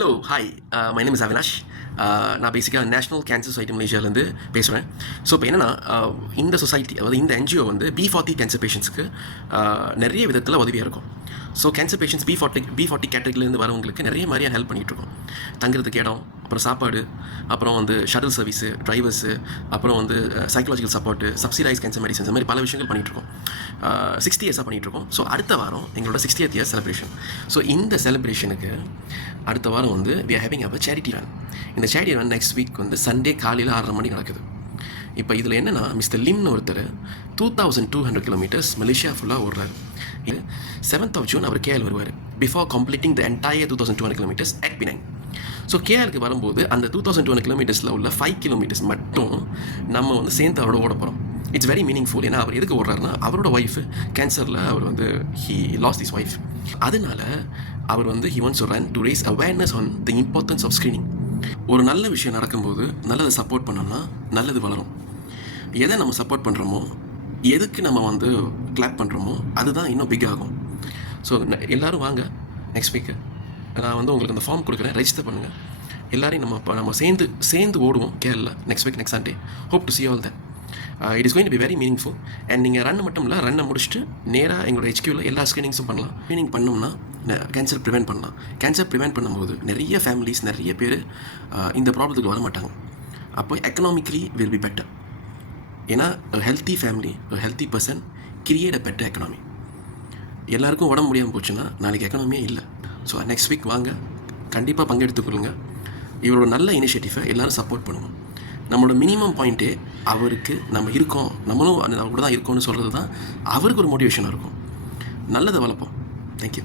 Hello hi my name is Avinash. நான் பேசிக்காக national cancer society மலேசியாவிலேருந்து பேசுகிறேன். ஸோ இப்போ என்னென்னா இந்த சொசைட்டி அதாவது இந்த என்ஜிஓ வந்து B40 கேன்சர் பேஷண்ட்ஸ்க்கு நிறைய விதத்தில் உதவியாக இருக்கும். ஸோ கேன்சர் பேஷண்ட்ஸ் B40 கேட்டகரியிலேருந்து வரவங்களுக்கு நிறைய மாதிரியாக ஹெல்ப் பண்ணிகிட்ருக்கோம். தங்குறதுக்கு இடம், அப்புறம் சாப்பாடு, அப்புறம் வந்து ஷட்டில் சர்வீஸு, டிரைவர்ஸு, அப்புறம் வந்து psychological support, subsidise cancer medicines, இந்த மாதிரி பல விஷயங்கள் பண்ணிகிட்ருக்கோம். 60 இயர்ஸாக பண்ணிகிட்ருக்கோம். ஸோ அடுத்த வாரம் எங்களோட 60th இயர் செலிப்ரேஷன். ஸோ இந்த செலிப்ரேஷனுக்கு அடுத்த வாரம் வந்து we are having a charity run. இந்த சேரிட்டி ரன் நெக்ஸ்ட் வீக் வந்து சண்டே காலையில் 6:30 மணி நடக்குது. இப்போ இதில் என்னென்னா மிஸ்டர் லிம்னு ஒருத்தர் 2200 கிலோமீட்டர்ஸ் மலேசியா ஃபுல்லாக ஓடுறாரு. 7th of June அவர் கேஎல் வருவார் before completing the entire 2200 kilometres at Penang. So கேஎலுக்கு வரும்போது அந்த 2200 கிலோமீட்டர்ஸில் உள்ள 5 கிலோமீட்டர்ஸ் மட்டும் நம்ம வந்து சேர்ந்து அவரோட ஓட போகிறோம். It's very meaningful. ஏன்னா அவர் எதுக்கு ஓடுறாருன்னா அவரோட ஒய்ஃபு கேன்சரில் அவர் வந்து ஹி லாஸ்ட் இஸ் ஒய்ஃப். அதனால அவர் வந்து he wants to run to raise awareness on the importance of screening. ஒரு நல்ல விஷயம் நடக்கும்போது நல்லதை சப்போர்ட் பண்ணோம்னா நல்லது வளரும். எதை நம்ம சப்போர்ட் பண்ணுறோமோ, எதுக்கு நம்ம வந்து கிளாப் பண்ணுறோமோ அதுதான் இன்னும் பிக் ஆகும். ஸோ எல்லோரும் வாங்க நெக்ஸ்ட் வீக்கு. நான் வந்து உங்களுக்கு அந்த ஃபார்ம் கொடுக்குறேன், ரெஜிஸ்டர் பண்ணுங்கள். எல்லோரையும் நம்ம சேர்ந்து ஓடுவோம் Kerala next week, next Sunday. Hope to C all that. It is going to be very meaningful. And நீங்கள் ரன் மட்டும் இல்லை, ரன்னை முடிச்சுட்டு நேராக எங்களோட HQவில் எல்லா ஸ்க்ரீனிங்ஸும் பண்ணலாம். ஸ்க்ரீனிங் பண்ணோம்னா கேன்சர் ப்ரிவென்ட் பண்ணலாம். கேன்சர் ப்ரிவென்ட் பண்ணும்போது நிறைய ஃபேமிலிஸ், நிறைய பேர் இந்த ப்ராப்ளத்துக்கு வர மாட்டாங்க. அப்போ எக்கனாமிக்கலி வில் பி பெட்டர். ஏன்னா healthy family, healthy person create a better economy. எல்லாருக்கும் உடம்பு முடியாமல் போச்சுன்னா நாளைக்கு எக்கனாமியே இல்லை. ஸோ நெக்ஸ்ட் வீக் வாங்க, கண்டிப்பாக பங்கெடுத்துக்கொள்ளுங்க. இவரோட நல்ல இனிஷியேட்டிவை எல்லோரும் சப்போர்ட் பண்ணுவோம். நம்மளோட மினிமம் பாயிண்ட்டே அவருக்கு நம்ம இருக்கோம், நம்மளும் கூட தான் இருக்கோம்னு சொல்கிறது தான் அவருக்கு ஒரு மோட்டிவேஷனாக இருக்கும். நல்லதை வளர்ப்போம். தேங்க்யூ.